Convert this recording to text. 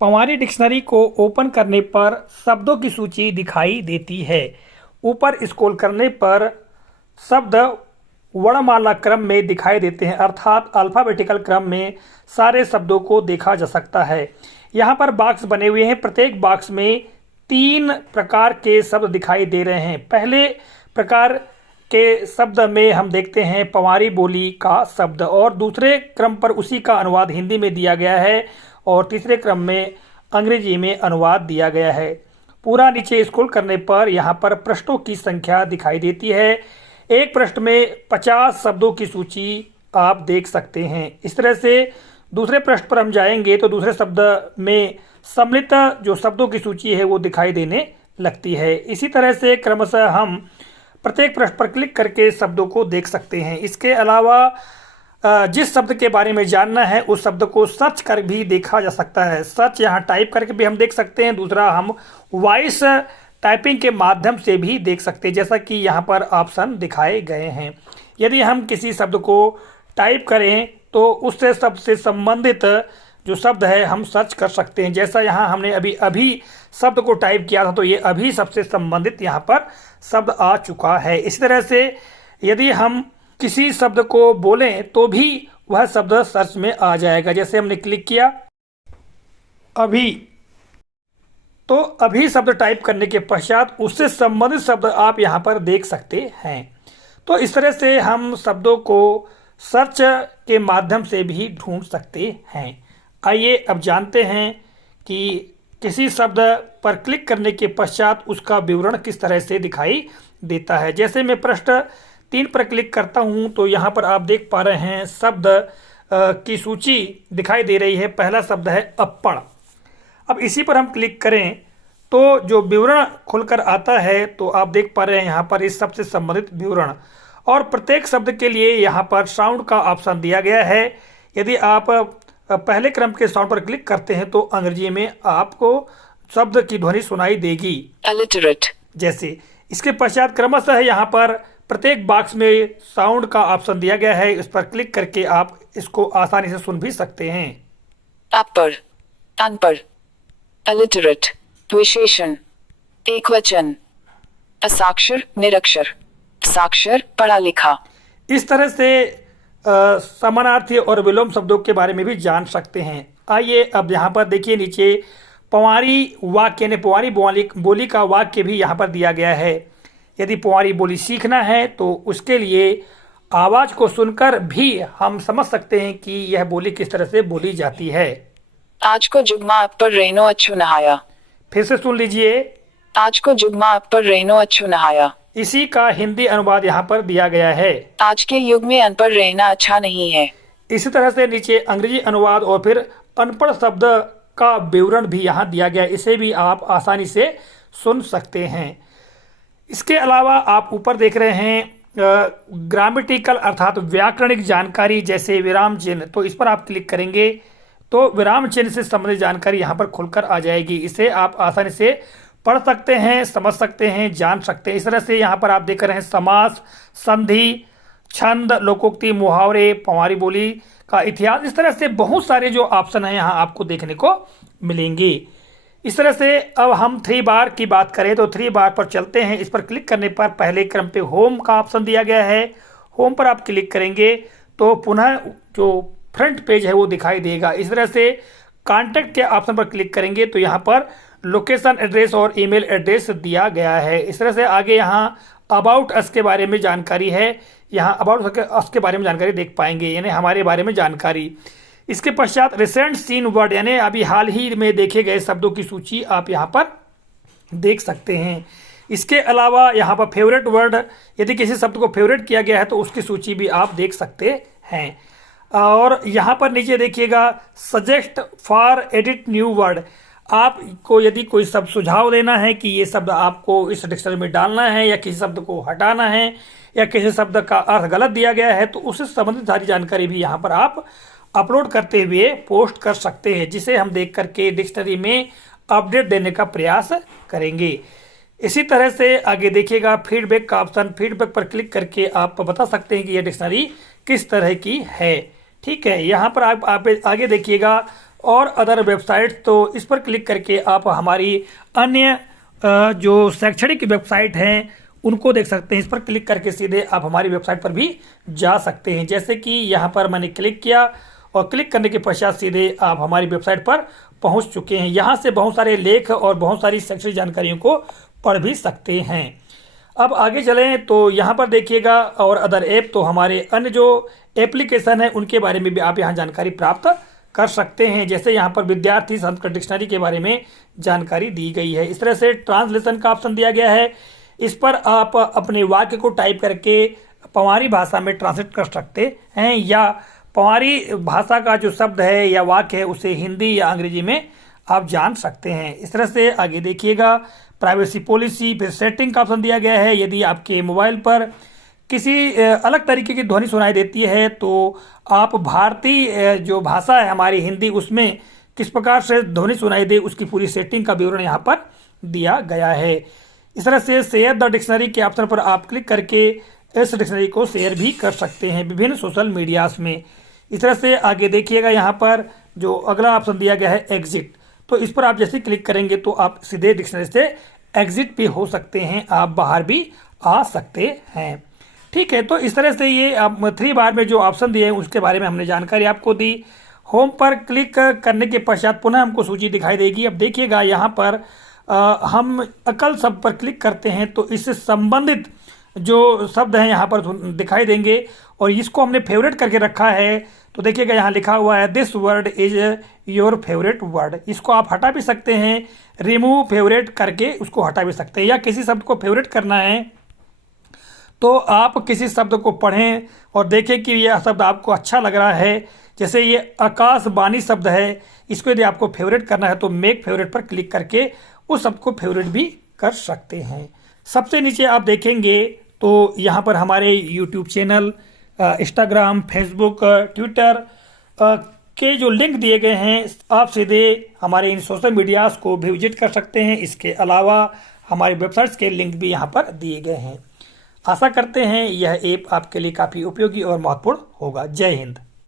Panwari dictionary को open करने पर शब्दों की सूची दिखाई देती है। ऊपर स्क्रॉल करने पर शब्द वर्णमाला क्रम में दिखाई देते हैं, अर्थात अल्फाबेटिकल क्रम में सारे शब्दों को देखा जा सकता है। यहाँ पर बॉक्स बने हुए हैं, प्रत्येक बॉक्स में 3 प्रकार के शब्द दिखाई दे रहे हैं। पहले प्रकार के शब्द में हम देखते हैं पंवारी बोली का शब्द, और दूसरे क्रम पर उसी का अनुवाद हिंदी में दिया गया है, और तीसरे क्रम में अंग्रेजी में अनुवाद दिया गया है। पूरा नीचे स्क्रॉल करने पर यहाँ पर पृष्ठों की संख्या दिखाई देती है। एक पृष्ठ में 50 शब्दों की सूची आप देख सकते हैं। इस तरह से दूसरे पृष्ठ पर हम जाएंगे तो दूसरे शब्द में सम्मिलित जो शब्दों की सूची है वो दिखाई देने लगती है। इसी तरह से क्रमशः हम प्रत्येक पृष्ठ पर क्लिक करके शब्दों को देख सकते हैं। इसके अलावा जिस शब्द के बारे में जानना है उस शब्द को सर्च कर भी देखा जा सकता है। सर्च यहाँ टाइप करके भी हम देख सकते हैं, दूसरा हम वॉइस टाइपिंग के माध्यम से भी देख सकते हैं, जैसा कि यहाँ पर ऑप्शन दिखाए गए हैं। यदि हम किसी शब्द को टाइप करें तो उससे शब्द से संबंधित जो शब्द है हम सर्च कर सकते हैं। जैसा यहाँ हमने अभी शब्द को टाइप किया था तो ये अभी सबसे संबंधित यहाँ पर शब्द आ चुका है। इसी तरह से यदि हम किसी शब्द को बोलें तो भी वह शब्द सर्च में आ जाएगा। जैसे हमने क्लिक किया अभी, तो अभी शब्द टाइप करने के पश्चात उससे संबंधित शब्द आप यहाँ पर देख सकते हैं। तो इस तरह से हम शब्दों को सर्च के माध्यम से भी ढूंढ सकते हैं। आइए अब जानते हैं कि किसी शब्द पर क्लिक करने के पश्चात उसका विवरण किस तरह से दिखाई देता है। जैसे मैं पृष्ठ 3 पर क्लिक करता हूं तो यहाँ पर आप देख पा रहे हैं शब्द की सूची दिखाई दे रही है। पहला शब्द है अप्पड़। अब इसी पर हम क्लिक करें तो जो विवरण खुलकर आता है तो आप देख पा रहे हैं यहाँ पर इस शब्द से संबंधित विवरण, और प्रत्येक शब्द के लिए यहाँ पर साउंड का ऑप्शन दिया गया है। यदि आप पहले क्रम के साउंड पर क्लिक करते हैं तो अंग्रेजी में आपको शब्द की ध्वनि सुनाई देगी, alliterate। जैसे इसके पश्चात क्रमशः यहाँ पर प्रत्येक बॉक्स में साउंड का ऑप्शन दिया गया है। इस पर क्लिक करके आप इसको आसानी से सुन भी सकते हैं। अपर, अनपढ़, alliterate, विशेषण, एकवचन, असाक्षर, निरक्षर, साक्षर, पढ़ा लिखा। इस तरह से समानार्थी और विलोम शब्दों के बारे में भी जान सकते हैं। आइए अब यहाँ पर देखिए नीचे पंवारी वाक्य यानी पंवारी बोली का वाक्य भी यहाँ पर दिया गया है। यदि पंवारी बोली सीखना है तो उसके लिए आवाज़ को सुनकर भी हम समझ सकते हैं कि यह बोली किस तरह से बोली जाती है। आज को जुम्मा पर रेनो अच्छो नहाया। फिर से सुन लीजिए। आज को जुम्मा पर रेनो अच्छो नहाया। इसी का हिंदी अनुवाद यहाँ पर दिया गया है। आज के युग में अनपढ़ रहना अच्छा नहीं है। इसी तरह से नीचे अंग्रेजी अनुवाद और फिर अनपढ़ शब्द का विवरण भी यहाँ दिया गया है। इसे भी आप आसानी से सुन सकते हैं। इसके अलावा आप ऊपर देख रहे हैं ग्रामेटिकल अर्थात व्याकरणिक जानकारी, जैसे विराम चिन्ह, तो इस पर आप क्लिक करेंगे तो विराम चिन्ह से संबंधित जानकारी यहाँ पर खुलकर आ जाएगी। इसे आप आसानी से पढ़ सकते हैं, समझ सकते हैं, जान सकते हैं। इस तरह से यहाँ पर आप देख रहे हैं समास, संधि, छंद, लोकोक्ति, मुहावरे, पंवारी बोली का इतिहास, इस तरह से बहुत सारे जो ऑप्शन हैं यहाँ आपको देखने को मिलेंगे। इस तरह से अब हम 3 बार की बात करें तो 3 बार पर चलते हैं। इस पर क्लिक करने पर पहले क्रम पे होम का ऑप्शन दिया गया है। होम पर आप क्लिक करेंगे तो पुनः जो फ्रंट पेज है वो दिखाई देगा। इस तरह से कॉन्टैक्ट के ऑप्शन पर क्लिक करेंगे तो यहाँ पर लोकेशन एड्रेस और ईमेल एड्रेस दिया गया है। इस तरह से आगे यहाँ अबाउट अस के बारे में जानकारी है। यहाँ अबाउट अस के बारे में जानकारी देख पाएंगे, यानी हमारे बारे में जानकारी। इसके पश्चात रिसेंट सीन वर्ड यानी अभी हाल ही में देखे गए शब्दों की सूची आप यहाँ पर देख सकते हैं। इसके अलावा यहाँ पर फेवरेट वर्ड, यदि किसी शब्द को फेवरेट किया गया है तो उसकी सूची भी आप देख सकते हैं। और यहाँ पर नीचे देखिएगा suggest for edit new word. आपको यदि कोई शब्द सुझाव देना है कि ये शब्द आपको इस डिक्शनरी में डालना है या किसी शब्द को हटाना है या किसी शब्द का अर्थ गलत दिया गया है तो उससे संबंधित सारी जानकारी भी यहाँ पर आप अपलोड करते हुए पोस्ट कर सकते हैं, जिसे हम देख करके डिक्शनरी में अपडेट देने का प्रयास करेंगे। इसी तरह से आगे देखिएगा फीडबैक का ऑप्शन। फीडबैक पर क्लिक करके आप बता सकते हैं कि यह डिक्शनरी किस तरह की है। ठीक है, यहाँ पर आप आगे देखिएगा और अदर वेबसाइट, तो इस पर क्लिक करके आप हमारी अन्य जो शैक्षणिक वेबसाइट हैं उनको देख सकते हैं। इस पर क्लिक करके सीधे आप हमारी वेबसाइट पर भी जा सकते हैं। जैसे कि यहाँ पर मैंने क्लिक किया और क्लिक करने के पश्चात सीधे आप हमारी वेबसाइट पर पहुँच चुके हैं। यहाँ से बहुत सारे लेख और बहुत सारी शैक्षणिक जानकारियों को पढ़ भी सकते हैं। अब आगे चलें तो यहाँ पर देखिएगा और अदर ऐप, तो हमारे अन्य जो एप्लीकेशन है उनके बारे में भी आप यहाँ जानकारी प्राप्त कर सकते हैं। जैसे यहाँ पर विद्यार्थी संस्कृत डिक्शनरी के बारे में जानकारी दी गई है। इस तरह से ट्रांसलेशन का ऑप्शन दिया गया है। इस पर आप अपने वाक्य को टाइप करके पवारी भाषा में ट्रांसलेट कर सकते हैं, या पवारी भाषा का जो शब्द है या वाक्य है उसे हिंदी या अंग्रेजी में आप जान सकते हैं। इस तरह से आगे देखिएगा प्राइवेसी पॉलिसी, फिर सेटिंग का ऑप्शन दिया गया है। यदि आपके मोबाइल पर किसी अलग तरीके की ध्वनि सुनाई देती है तो आप भारतीय जो भाषा है हमारी हिंदी, उसमें किस प्रकार से ध्वनि सुनाई दे उसकी पूरी सेटिंग का विवरण यहाँ पर दिया गया है। इस तरह से शेयर द डिक्शनरी के ऑप्शन पर आप क्लिक करके इस डिक्शनरी को शेयर भी कर सकते हैं विभिन्न सोशल मीडियाज में। इस तरह से आगे देखिएगा यहाँ पर जो अगला ऑप्शन दिया गया है एग्जिट, तो इस पर आप जैसे क्लिक करेंगे तो आप सीधे डिक्शनरी से एग्जिट भी हो सकते हैं, आप बाहर भी आ सकते हैं। ठीक है, तो इस तरह से ये आप 3 बार में जो ऑप्शन दिए हैं उसके बारे में हमने जानकारी आपको दी। होम पर क्लिक करने के पश्चात पुनः हमको सूची दिखाई देगी। अब देखिएगा यहाँ पर हम अकल शब्द पर क्लिक करते हैं तो इससे संबंधित जो शब्द हैं यहाँ पर दिखाई देंगे और इसको हमने फेवरेट करके रखा है। तो देखिएगा यहाँ लिखा हुआ है this word is your favourite word. इसको आप हटा भी सकते हैं, रिमूव फेवरेट करके उसको हटा भी सकते हैं। या किसी शब्द को फेवरेट करना है तो आप किसी शब्द को पढ़ें और देखें कि यह शब्द आपको अच्छा लग रहा है। जैसे ये आकाशवाणी शब्द है, इसको यदि आपको फेवरेट करना है तो मेक फेवरेट पर क्लिक करके उस शब्द को फेवरेट भी कर सकते हैं। सबसे नीचे आप देखेंगे तो यहाँ पर हमारे YouTube channel, Instagram, Facebook, Twitter के जो लिंक दिए गए हैं, आप सीधे हमारे इन सोशल मीडियाज़ को भी विजिट कर सकते हैं। इसके अलावा हमारी वेबसाइट्स के लिंक भी यहाँ पर दिए गए हैं। आशा करते हैं यह ऐप आपके लिए काफ़ी उपयोगी और महत्वपूर्ण होगा। जय हिंद।